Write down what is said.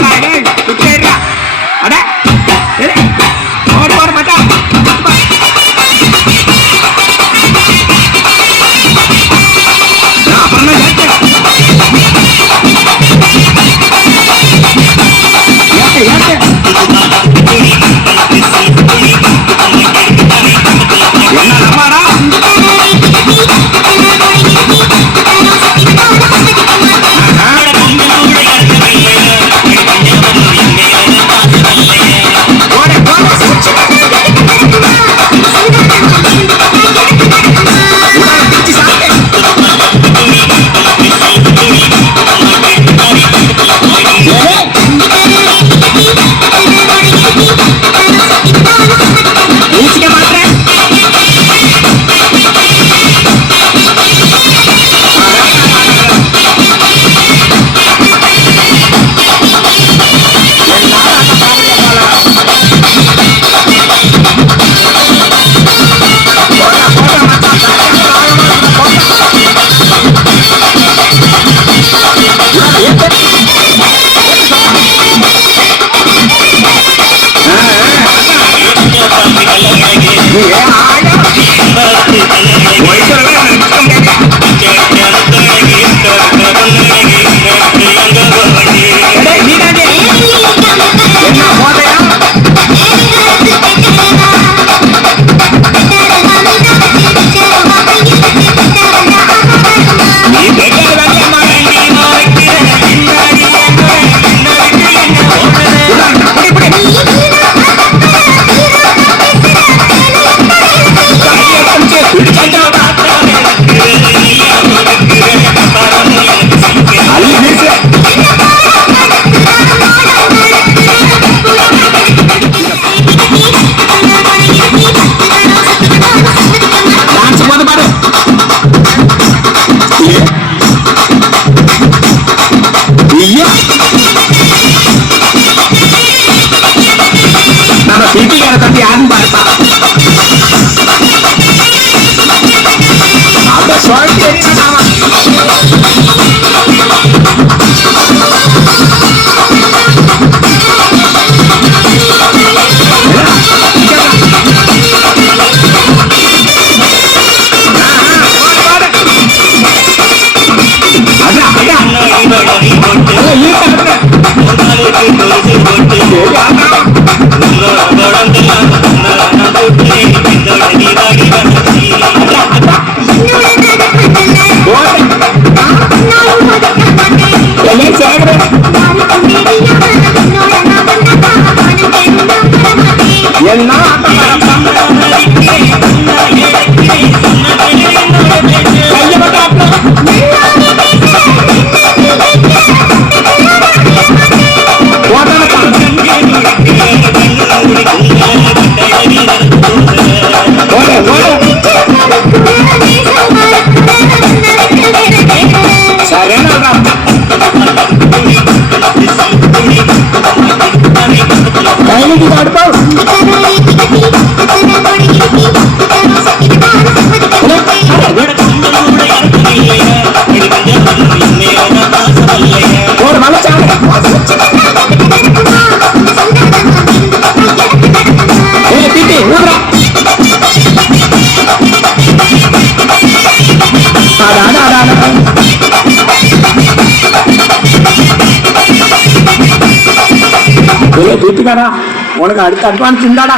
நாடகம் யோசிக்க மாட்டேன் Fark ettim ama. வீட்டுக்காரா உனக்கு அடுத்த அட்வான்ஸ் இருந்தாடா